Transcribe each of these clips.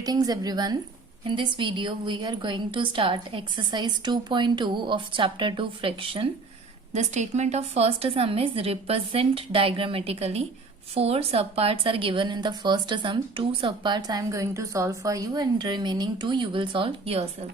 Greetings everyone. In this video we are going to start exercise 2.2 of chapter 2 fraction. The statement of first sum is represent diagrammatically. 4 subparts are given in the first sum. 2 subparts I am going to solve for you and remaining 2 you will solve yourself.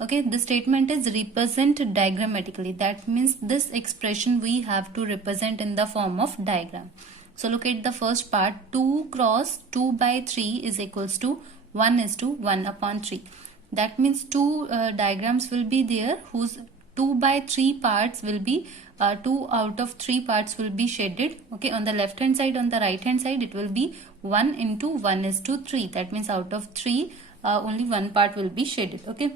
Okay, the statement is represent diagrammatically. That means this expression we have to represent in the form of diagram. So look at the first part. 2 cross 2 by 3 is equals to 1:1 upon 3. That means two diagrams will be there whose 2 by 3 parts will be 2 out of 3 parts will be shaded. Okay, on the left hand side, on the right hand side it will be 1 into 1:3. That means out of 3 only one part will be shaded. Okay,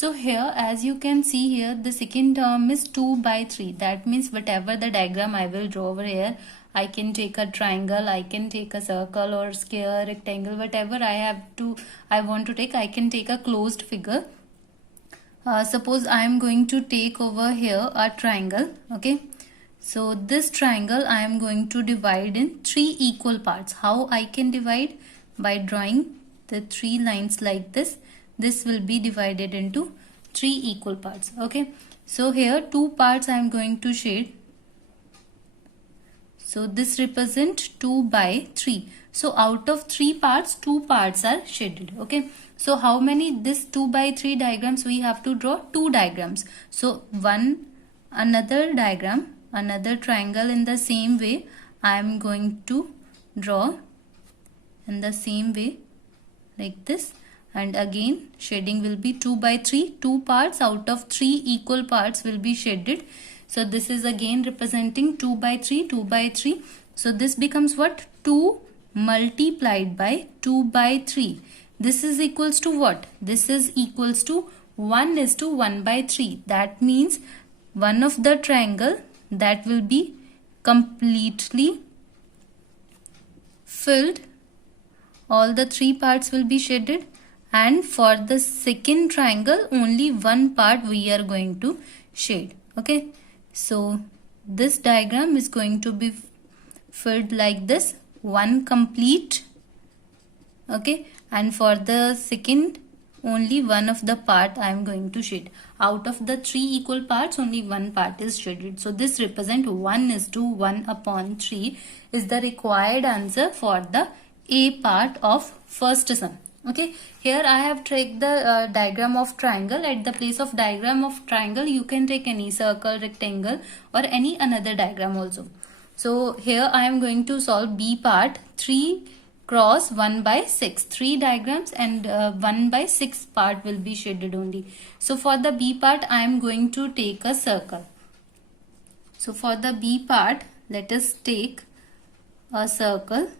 so here as you can see here the second term is 2 by 3. That means whatever the diagram I will draw over here, I can take a triangle, I can take a circle or square, rectangle, whatever I want to take. I can take a closed figure. Suppose I am going to take over here a triangle. Okay, so this triangle I am going to divide in 3 equal parts. How I can divide? By drawing the 3 lines like this. This will be divided into 3 equal parts. Okay, so here 2 parts I am going to shade. So this represents 2 by 3. So out of 3 parts, 2 parts are shaded. Okay. So how many this 2 by 3 diagrams we have to draw? 2 diagrams. So another diagram, another triangle in the same way I am going to draw in the same way like this. And again shading will be 2 by 3. 2 parts out of 3 equal parts will be shaded. So this is again representing 2 by 3, 2 by 3. So this becomes what? 2 multiplied by 2 by 3. This is equals to what? This is equals to 1:1 by 3. That means one of the triangle that will be completely filled. All the 3 parts will be shaded. And for the second triangle, only one part we are going to shade. Okay. So this diagram is going to be filled like this, one complete. Okay, and for the second only one of the part I am going to shade. Out of the 3 equal parts only one part is shaded. So this represent 1:1 upon 3 is the required answer for the A part of first sum. Okay, here I have taken the diagram of triangle. At the place of diagram of triangle you can take any circle, rectangle or any another diagram also. So here I am going to solve B part. 3 cross 1 by 6. 3 diagrams and 1 by 6 part will be shaded only. So for the B part I am going to take a circle. So for the B part let us take a circle.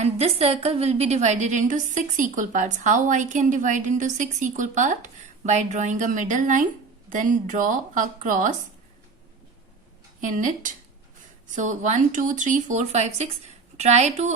And this circle will be divided into 6 equal parts. How I can divide into 6 equal parts? By drawing a middle line, then draw a cross in it. So 1, 2, 3, 4, 5, 6. Try to,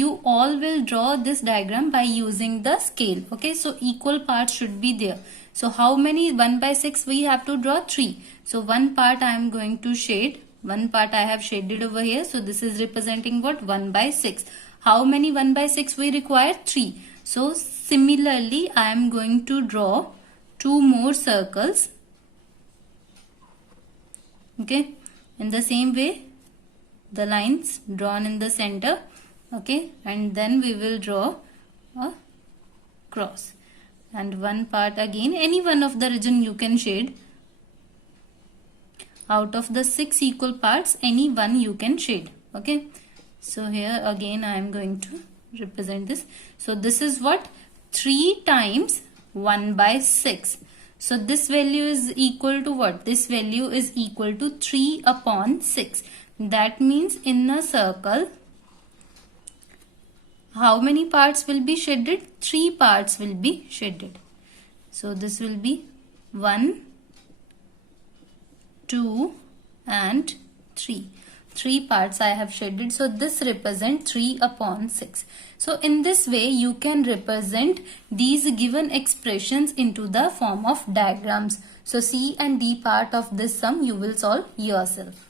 you all will draw this diagram by using the scale. Okay, so equal parts should be there. So how many 1 by 6 we have to draw? 3. So one part I am going to shade. One part I have shaded over here. So this is representing what? 1 by 6. How many 1 by 6 we require? 3. So similarly I am going to draw 2 more circles. Okay, in the same way the lines drawn in the center. Okay, and then we will draw a cross and one part again any one of the region you can shade. Out of the 6 equal parts any one you can shade. Okay, so here again I am going to represent this. So this is what? 3 times 1 by 6. So this value is equal to what? This value is equal to 3 upon 6. That means in a circle how many parts will be shaded? 3 parts will be shaded. So this will be 1, 2 and 3. 3 parts I have shaded. So this represents 3 upon 6. So in this way you can represent these given expressions into the form of diagrams. So C and D part of this sum you will solve yourself.